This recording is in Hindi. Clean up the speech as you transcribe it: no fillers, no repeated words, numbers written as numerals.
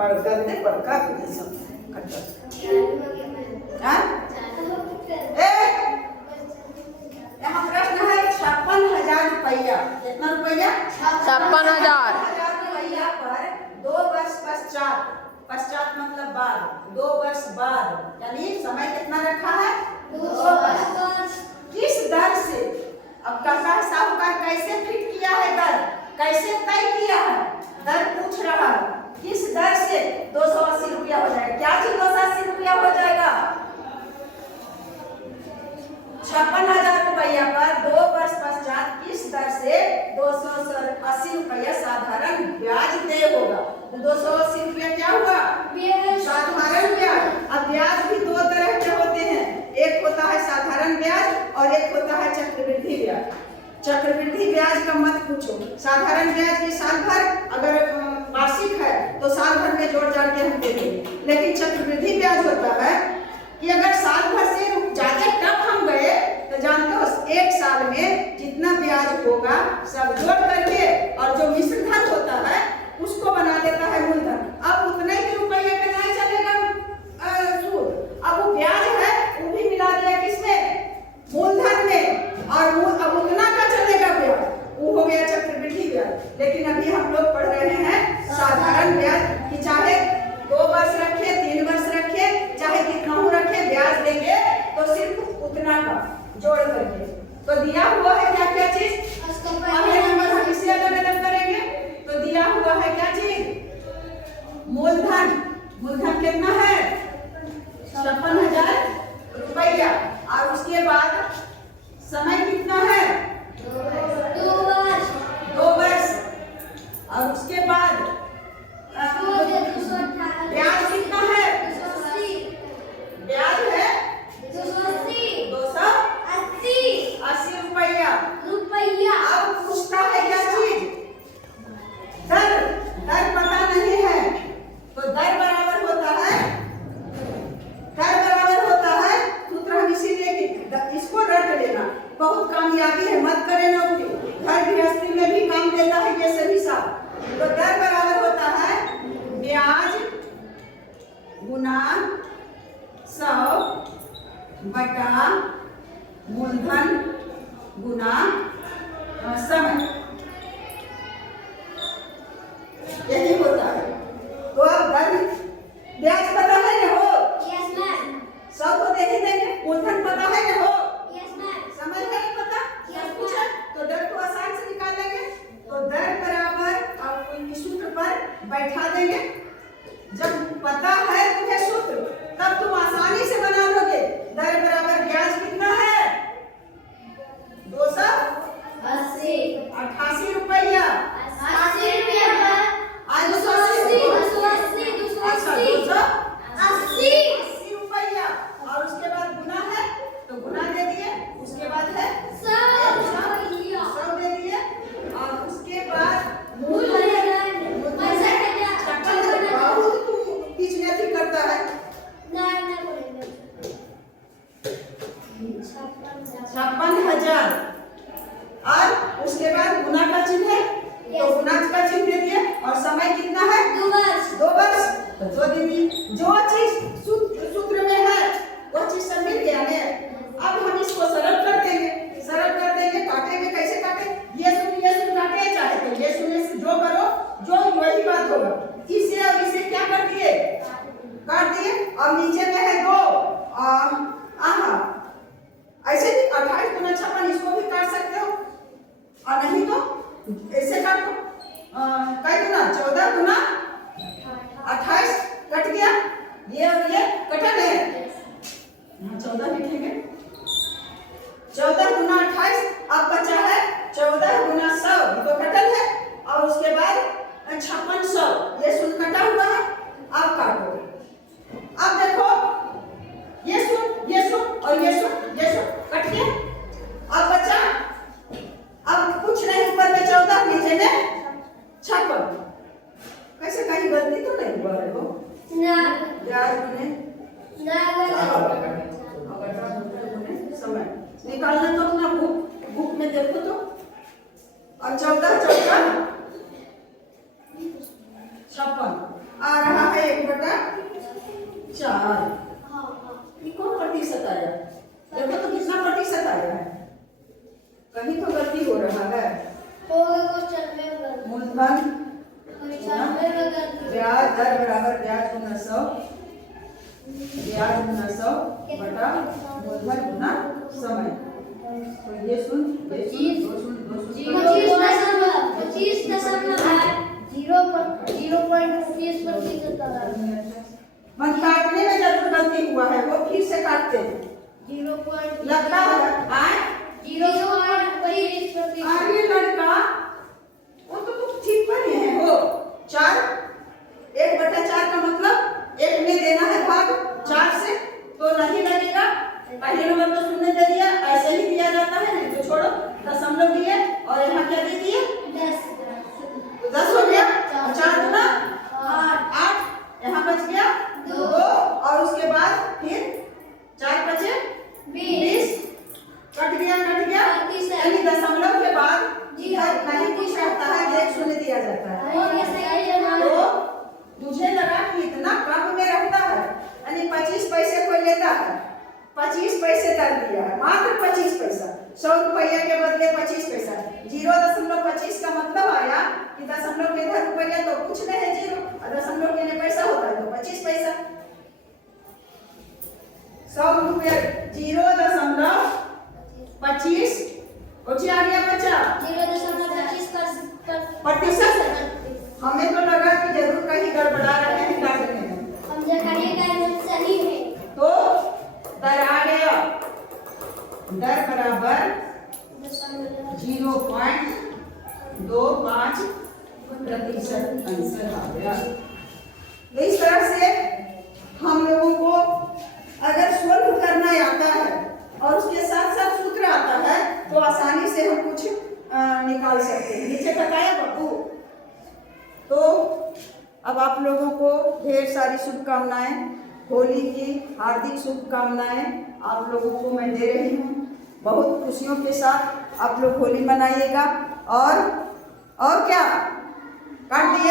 गंदे बड़का सब यहाँ प्रश्न है 56,000 रुपया। कितना रुपया? 56,000 रुपया पर 2 वर्ष पश्चात मतलब बाद, 2 वर्ष बाद, यानी समय कितना रखा है? 2 वर्ष। किस दर से? अब कहता है साहूकार कैसे फिट किया है दर, कैसे तय किया है? दर पूछ रहा है किस दर से 280 रुपया हो जाएगा। क्या चीज 280 रुपया हो जाएगा? 56,000 रुपया पर 2 वर्ष पश्चात किस दर से 280 रुपया साधारण ब्याज देय होगा। 280 रुपया क्या हुआ? साधारण ब्याज। अब ब्याज भी 2 तरह के होते हैं, एक होता है साधारण ब्याज और एक होता है चक्रवृद्धि ब्याज। चक्रवृद्धि ब्याज का मत पूछो, साधारण ब्याज की साल भर अगर वार्षिक है तो साल भर में जोड़ जाड़ के हम दे देंगे, लेकिन चक्रवृद्धि ब्याज होता है कि अगर साल भर से ज्यादा टफ हम गए तो जानते हो एक साल में जितना ब्याज होगा सब जोड़ करके और जो मिश्र धन होता है उसको बना देता है मूलधन। अब उतने ही रुपये का नहीं चलेगा सूद, अब वो ब्याज है वो भी मिला दिया किसमें? मूलधन में, और अब उतना का चलेगा ब्याज, वो हो गया चक्रवृद्धि ब्याज। लेकिन अभी हम लोग पढ़ रहे हैं साधारण ब्याज कि चाहे 2 वर्ष रखे, 3 वर्ष रखे, चाहे कितना हो रखे, ब्याज देंगे तो सिर्फ उतना का जोड़ करके। तो दिया हुआ है क्या क्या चीज? अगले नंबर हम इसे अलग अलग करेंगे। तो दिया हुआ है क्या चीज? मूलधन। मूलधन कितना है? 56,000 रुपया। और उसके बाद समय कितना है? 2 वर्ष। 2 वर्ष। और उसके बाद ब्याज कितना है? ब्याज है 280 रुपया। अब पूछता है क्या चीज? दर। दर पता नहीं है तो दर बराबर होता है सूत्र हम इसीलिए कि इसको रट लेना, बहुत कामयाबी है, मत करे नौकरी, घर गृहस्थी में भी काम देता है ये सभी साहब। तो दर बराबर होता है ब्याज गुना 100 बटा मूलधन गुना समय, यही होता है। तो अब दर ब्याज पता है ना हो? Yes ma'am. 100 तो दे ही देंगे। मूलधन पता है ना हो? Yes ma'am. समझ में नहीं पता? Yes, पूछा तो दर को आसान से निकाल लेंगे। तो दर बराबर आप कोई सूत्र पर बैठा देंगे। जब पता है तुम्हें सूत्र तब तुम आसानी से बना लोगे। दर बराबर ब्याज कितना है? 288 रुपया। 80 रुपया। आज 280 रुपया। और उसके बाद गुना है तो गुना दे दिए, उसके बाद है 100 दे दिए, और उसके बाद मूलधन बीच में अथी करता है 56,000, और उसके बाद गुना का चिन्ह है तो गुना का चिन्ह दे दिए, और समय कितना है? 2 वर्ष। तो 2 दे दी। जो चीज सूत्र में है वो चीज सब मिल गया है। अब हम इसको सरल कर देंगे, काटेंगे। कैसे काटे? ये सुन काटे, चाहे तो ये सुन से जो करो जो वही बात होगा। इसे और इसे क्या कर दिए? काट दिए। और नीचे में है 2 ऐसे भी 28 गुना 56 इसको भी काट सकते हो, और नहीं तो ऐसे काटो। कई गुना? 14 गुना 28 कट गया, ये और ये कटा है। यहाँ 14 लिखेंगे। 14 गुना 28, अब बचा है 14 गुना 100, तो कटल है, और उसके बाद 5600 ये सुन कटा हुआ है। अब काटो। अब देखो ये सुन और ये सुन कट गया। अब बचा, अब कुछ नहीं, ऊपर में 14 नीचे में 56। कैसे कहीं गलती तो नहीं हुआ है? वो ब्याज समय निकालना तो अपना बुक में देखो तो। और 14 56 आ रहा है मूलधन ब्याज दर बराबर ब्याज गुना 100, ब्याज गुना 100 बटा मूलधन गुना समय। तो ये सुन, दो सुन। 0.25% मन काटने में जरूर गलती हुआ है, वो फिर से काटते हैं। लगता है आए अरे लड़का, वो तो तुम ठीक पर ही है हो। 4 1/4 का मतलब 1 में देना है भाग 4 से, तो नहीं लगेगा। पहले नंबर तो तुमने दे दिया, ऐसे ही दिया जाता है, नहीं तो छोड़ो। दशमलव दिए और यहाँ क्या दे दिए 10 हो गया, 4 गुना 8, यहाँ बच गया 2 और उसके बाद फिर 4 बचे 20, कट गया यानी दशमलव के बाद नहीं कुछ रहता है, 1 शून्य दिया जाता है। तो मुझे लगा कि इतना कम में रहता है, यानी 25 पैसे कोई लेता है, 25 पैसे कर दिया है, मात्र 25 पैसा। 100 रुपया के बदले 25 पैसा। 0.25 का मतलब आया कि दशमलव के इधर रुपया तो कुछ नहीं है 0, और दशमलव के लिए पैसा होता है तो 25 पैसा। 100 रुपया 0.25 कुछ आ गया बच्चा 0.25% प्रतिशत। हमें तो लगा कि जरूर कहीं गड़बड़ा रहे हैं काटने में, सही है। तो दर आ गया, दर बराबर 0.25% आंसर आ गया। तो इस तरह से हम लोगों को अगर सोल्व करना आता है और उसके साथ साथ सूत्र आता है तो आसानी से हम कुछ निकाल सकते हैं। नीचे बताया बाबू। तो अब आप लोगों को ढेर सारी शुभकामनाएं, होली की हार्दिक शुभकामनाएं आप लोगों को मैं दे रही हूँ। बहुत खुशियों के साथ आप लोग होली मनाइएगा। और क्या काट दिए।